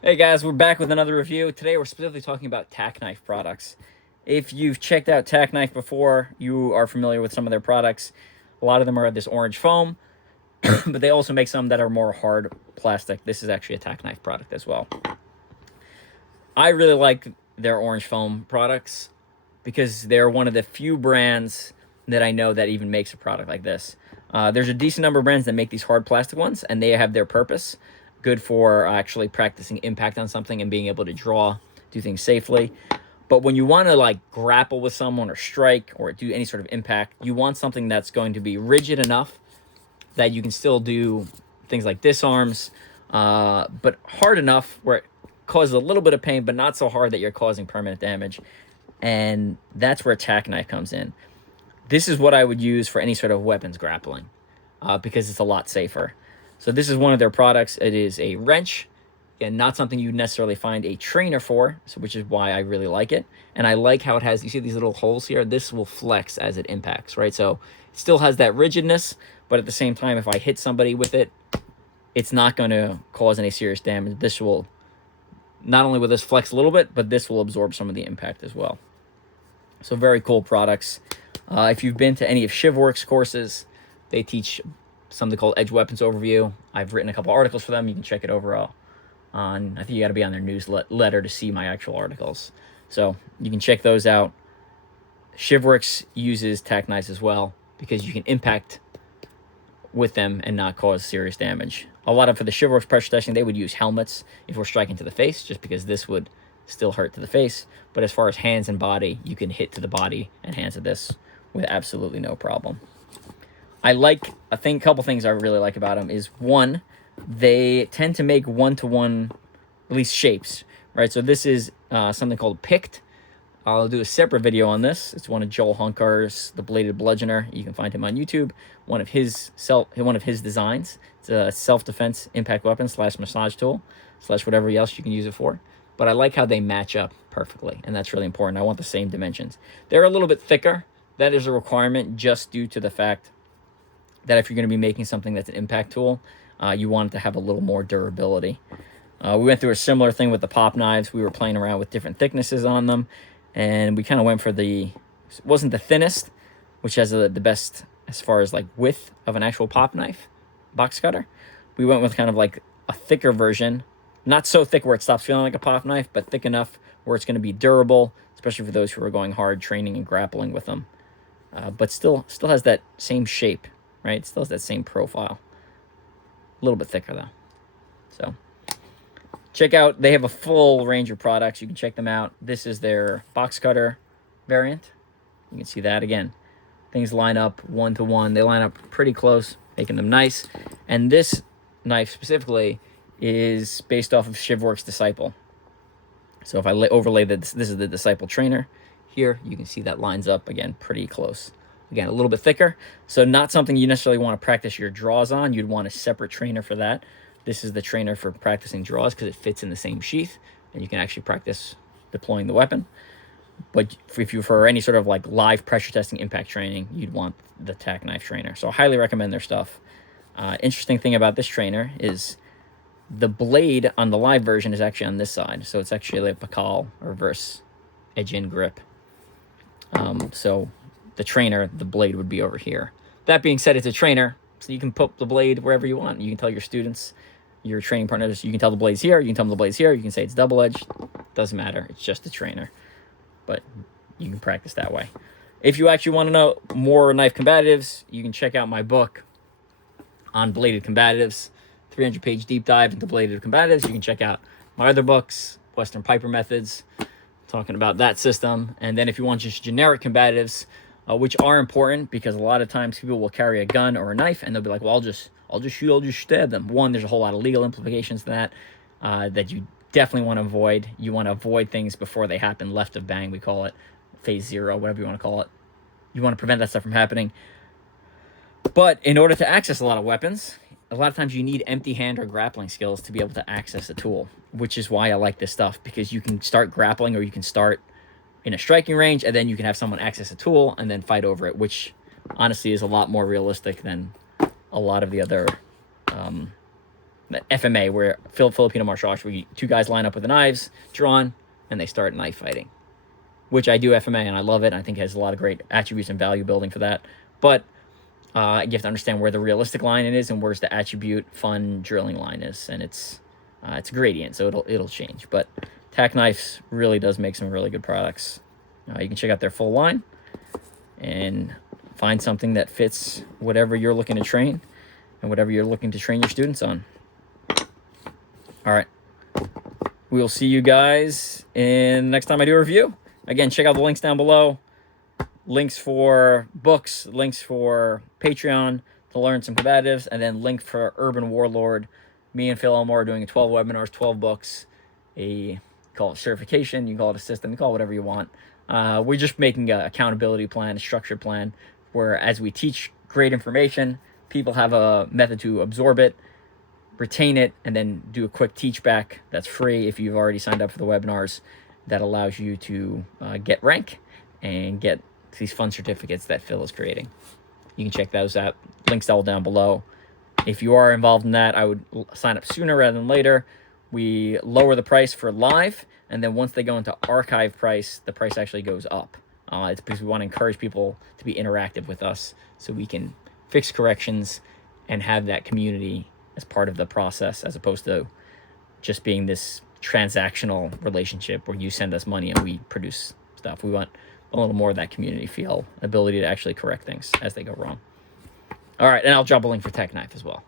Hey guys, we're back with another review. Today we're specifically talking about Takknife products. If you've checked out Takknife before, you are familiar with some of their products. A lot of them are this orange foam, but they also make some that are more hard plastic. This is actually a Takknife product as well. I really like their orange foam products because they're one of the few brands that I know that even makes a product like this. There's a decent number of brands that make these hard plastic ones, and they have their purpose. Good for actually practicing impact on something and being able to draw, do things safely. But when you want to like grapple with someone or strike or do any sort of impact, you want something that's going to be rigid enough that you can still do things like disarms, but hard enough where it causes a little bit of pain, but not so hard that you're causing permanent damage. And that's where Takknife comes in. This is what I would use for any sort of weapons grappling because it's a lot safer. So this is one of their products. It is a wrench, and not something you necessarily find a trainer for, so which is why I really like it. And I like how it has, you see these little holes here? This will flex as it impacts, right? So it still has that rigidness, but at the same time, if I hit somebody with it, it's not going to cause any serious damage. This will, not only will this flex a little bit, but this will absorb some of the impact as well. So very cool products. If you've been to any of Shivworks courses, they teach something called Edge Weapons Overview. I've written a couple articles for them. You can check it over on, I think you got to be on their newsletter to see my actual articles. So you can check those out. Shivworks uses Takknife as well because you can impact with them and not cause serious damage. A lot of, for the Shivworks pressure testing, they would use helmets if we're striking to the face, just because this would still hurt to the face. But as far as hands and body, you can hit to the body and hands of this with absolutely no problem. A couple things I really like about them is one, they tend to make one-to-one, at least shapes, right? So this is something called picked. I'll do a separate video on this. It's one of Joel Hunkar's, the Bladed Bludgeoner. You can find him on YouTube. One of his designs. It's a self-defense impact weapon / massage tool / whatever else you can use it for. But I like how they match up perfectly, and that's really important. I want the same dimensions. They're a little bit thicker. That is a requirement just due to the fact that if you're going to be making something that's an impact tool, you want it to have a little more durability. We went through a similar thing with the pop knives. We were playing around with different thicknesses on them, and we kind of went for it wasn't the thinnest, which has the best as far as like width of an actual pop knife, box cutter. We went with kind of like a thicker version, not so thick where it stops feeling like a pop knife, but thick enough where it's going to be durable, especially for those who are going hard training and grappling with them. But still has that same shape, right? It still has that same profile. A little bit thicker though. So check out, they have a full range of products. You can check them out. This is their box cutter variant. You can see that again. Things line up one-to-one. They line up pretty close, making them nice. And this knife specifically is based off of Shivworks Disciple. So if I overlay this is the Disciple trainer here, you can see that lines up again pretty close. Again, a little bit thicker. So not something you necessarily want to practice your draws on. You'd want a separate trainer for that. This is the trainer for practicing draws because it fits in the same sheath, and you can actually practice deploying the weapon. But if you for any sort of like live pressure testing impact training, you'd want the Takknife trainer. So I highly recommend their stuff. Interesting thing about this trainer is the blade on the live version is actually on this side. So it's actually a Pakal reverse edge-in grip. So the trainer, the blade would be over here. That being said, it's a trainer, so you can put the blade wherever you want. You can tell your students, your training partners, you can tell the blade's here, you can tell them the blade's here, you can say it's double-edged. Doesn't matter. It's just a trainer. But you can practice that way. If you actually want to know more knife combatives, you can check out my book on bladed combatives, 300-page deep dive into bladed combatives. You can check out my other books, Western Piper Methods, talking about that system. And then if you want just generic combatives, which are important because a lot of times people will carry a gun or a knife and they'll be like, well, I'll just shoot, I'll just stab them. One, there's a whole lot of legal implications to that that you definitely want to avoid. You want to avoid things before they happen. Left of bang, we call it. Phase 0, whatever you want to call it. You want to prevent that stuff from happening. But in order to access a lot of weapons, a lot of times you need empty hand or grappling skills to be able to access a tool, which is why I like this stuff, because you can start grappling or you can start in a striking range, and then you can have someone access a tool and then fight over it, which honestly is a lot more realistic than a lot of the other FMA, where Filipino martial arts, where two guys line up with the knives drawn and they start knife fighting, which I do FMA and I love it. I think it has a lot of great attributes and value building for that. But you have to understand where the realistic line it is and where's the attribute fun drilling line is, and it's a gradient, so it'll change. But Takknife really does make some really good products. You can check out their full line and find something that fits whatever you're looking to train and whatever you're looking to train your students on. All right. We'll see you guys in next time I do a review. Again, check out the links down below. Links for books, links for Patreon to learn some combatives, and then link for Urban Warlord. Me and Phil Elmore are doing 12 webinars, 12 books. You call it certification, you call it a system, you call it whatever you want. We're just making an accountability plan, a structured plan, where as we teach great information, people have a method to absorb it, retain it, and then do a quick teach back that's free if you've already signed up for the webinars. That allows you to get rank and get these fun certificates that Phil is creating. You can check those out. Links all down below. If you are involved in that, I would sign up sooner rather than later. We lower the price for live, and then once they go into archive price, the price actually goes up. It's because we want to encourage people to be interactive with us so we can fix corrections and have that community as part of the process, as opposed to just being this transactional relationship where you send us money and we produce stuff. We want a little more of that community feel, ability to actually correct things as they go wrong. All right, and I'll drop a link for Takknife as well.